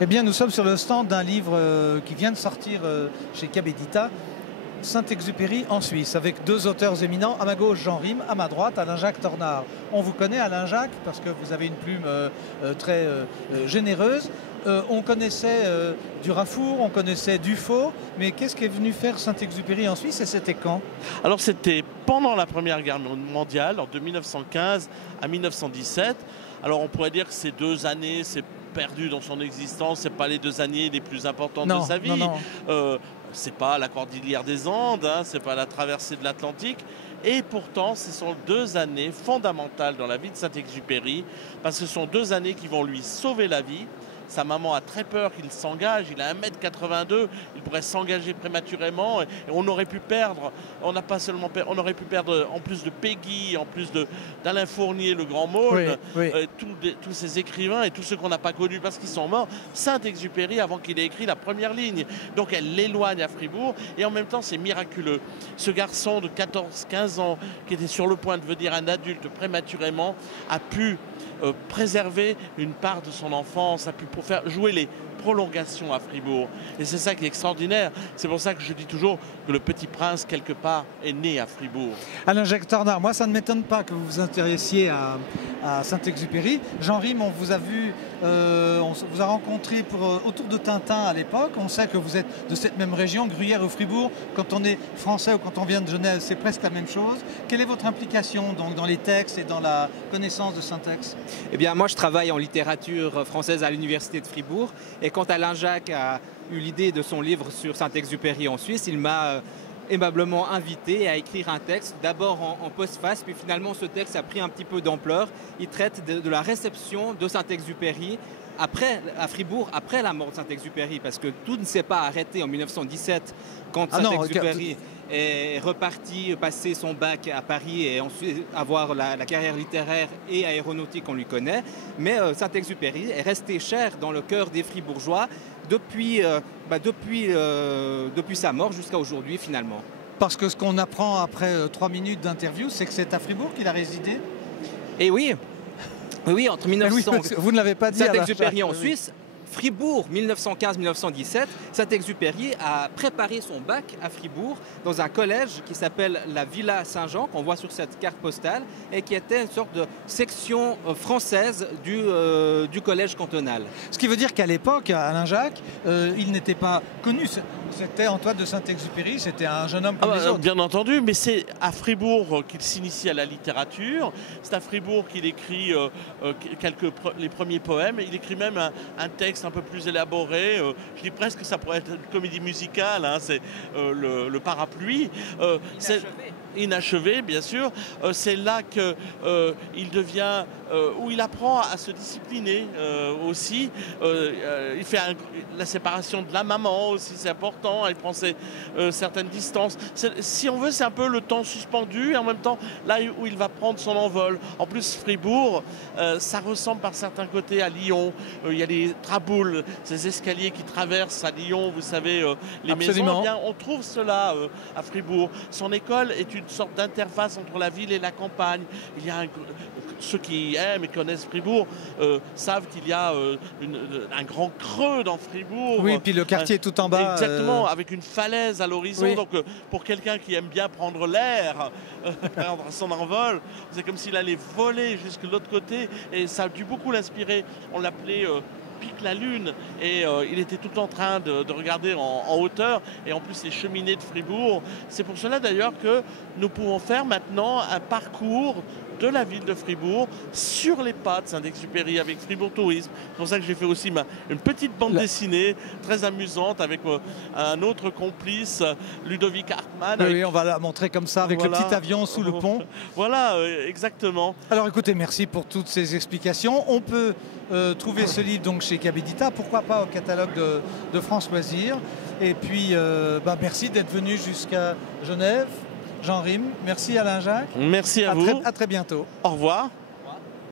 Eh bien, nous sommes sur le stand d'un livre qui vient de sortir chez Cabedita, Saint-Exupéry en Suisse, avec deux auteurs éminents. À ma gauche, Jean Rime, à ma droite, Alain-Jacques Tornard. On vous connaît, Alain-Jacques, parce que vous avez une plume très généreuse. On connaissait Durafour, on connaissait Dufaux, mais qu'est-ce qu'est venu faire Saint-Exupéry en Suisse et c'était quand? Alors c'était pendant la Première Guerre mondiale, de 1915 à 1917. Alors on pourrait dire que ces 2 années, c'est perdu dans son existence, c'est pas les 2 années les plus importantes de sa vie. C'est pas la Cordillère des Andes, hein, c'est pas la traversée de l'Atlantique. Et pourtant, ce sont 2 années fondamentales dans la vie de Saint-Exupéry, parce que ce sont 2 années qui vont lui sauver la vie. Sa maman a très peur qu'il s'engage, il a 1,82 m, il pourrait s'engager prématurément et on aurait pu perdre, on aurait pu perdre en plus de Péguy, en plus d'Alain Fournier, le grand Maulne, tous ces écrivains et tous ceux qu'on n'a pas connus parce qu'ils sont morts, Saint-Exupéry avant qu'il ait écrit la première ligne. Donc elle l'éloigne à Fribourg et en même temps c'est miraculeux. Ce garçon de 14-15 ans qui était sur le point de devenir un adulte prématurément a pu préserver une part de son enfance, a pu faire jouer les prolongations à Fribourg. Et c'est ça qui est extraordinaire. C'est pour ça que je dis toujours que le Petit Prince, quelque part, est né à Fribourg. Alain-Jacques Tornard, moi ça ne m'étonne pas que vous vous intéressiez à Saint-Exupéry. Jean Rime, on vous a vu, on vous a rencontré autour de Tintin à l'époque. On sait que vous êtes de cette même région, Gruyère ou Fribourg. Quand on est français ou quand on vient de Genève, c'est presque la même chose. Quelle est votre implication donc, dans les textes et dans la connaissance de Saint-Ex? Eh bien, moi je travaille en littérature française à l'Université de Fribourg. Et quand Alain-Jacques a eu l'idée de son livre sur Saint-Exupéry en Suisse, il m'a aimablement invité à écrire un texte, d'abord en postface, puis finalement ce texte a pris un petit peu d'ampleur. Il traite de la réception de Saint-Exupéry à Fribourg, après la mort de Saint-Exupéry, parce que tout ne s'est pas arrêté en 1917 quand Saint-Exupéry est reparti passer son bac à Paris et ensuite avoir la carrière littéraire et aéronautique qu'on lui connaît. Mais Saint-Exupéry est resté cher dans le cœur des Fribourgeois depuis sa mort jusqu'à aujourd'hui finalement. Parce que ce qu'on apprend après 3 minutes d'interview, c'est que c'est à Fribourg qu'il a résidé? Et oui, entre 1900... vous ne l'avez pas dit. Saint-Exupéry en Suisse, Fribourg 1915-1917, Saint-Exupéry a préparé son bac à Fribourg dans un collège qui s'appelle la Villa Saint-Jean, qu'on voit sur cette carte postale, et qui était une sorte de section française du collège cantonal. Ce qui veut dire qu'à l'époque, Alain-Jacques, il n'était pas connu. C'était Antoine de Saint-Exupéry, c'était un jeune homme comme les autres. Bien entendu, mais c'est à Fribourg qu'il s'initie à la littérature. C'est à Fribourg qu'il écrit les premiers poèmes. Il écrit même un texte un peu plus élaboré. Je dis presque que ça pourrait être une comédie musicale. Hein, c'est le Parapluie. Inachevé, bien sûr. C'est là qu'il devient, où il apprend à se discipliner aussi. Il fait la séparation de la maman aussi, c'est important. Il prend certaines distances. Si on veut, c'est un peu le temps suspendu et en même temps là où il va prendre son envol. En plus, Fribourg, ça ressemble par certains côtés à Lyon. Il y a les traboules, ces escaliers qui traversent à Lyon, vous savez, les maisons. Eh bien, on trouve cela à Fribourg. Son école est une sorte d'interface entre la ville et la campagne. Il y a ceux qui aiment et connaissent Fribourg savent qu'il y a un grand creux dans Fribourg. Oui, puis le quartier tout en bas. Exactement, avec une falaise à l'horizon. Oui. Donc pour quelqu'un qui aime bien prendre l'air, prendre son envol, c'est comme s'il allait voler jusque l'autre côté et ça a dû beaucoup l'inspirer. On l'appelait Pique la Lune et il était tout en train de regarder en hauteur et en plus les cheminées de Fribourg. C'est pour cela d'ailleurs que nous pouvons faire maintenant un parcours de la ville de Fribourg sur les pas de Saint-Exupéry avec Fribourg Tourisme. C'est pour ça que j'ai fait aussi une petite bande dessinée très amusante avec un autre complice, Ludovic Hartmann. Oui, on va la montrer comme ça avec le petit avion sous le pont. Voilà, exactement. Alors écoutez, merci pour toutes ces explications. On peut trouver ce livre donc chez Cabedita, pourquoi pas au catalogue de France Loisirs. Et puis, merci d'être venu jusqu'à Genève. Jean Rime, merci Alain-Jacques. Merci à vous. À très bientôt. Au revoir.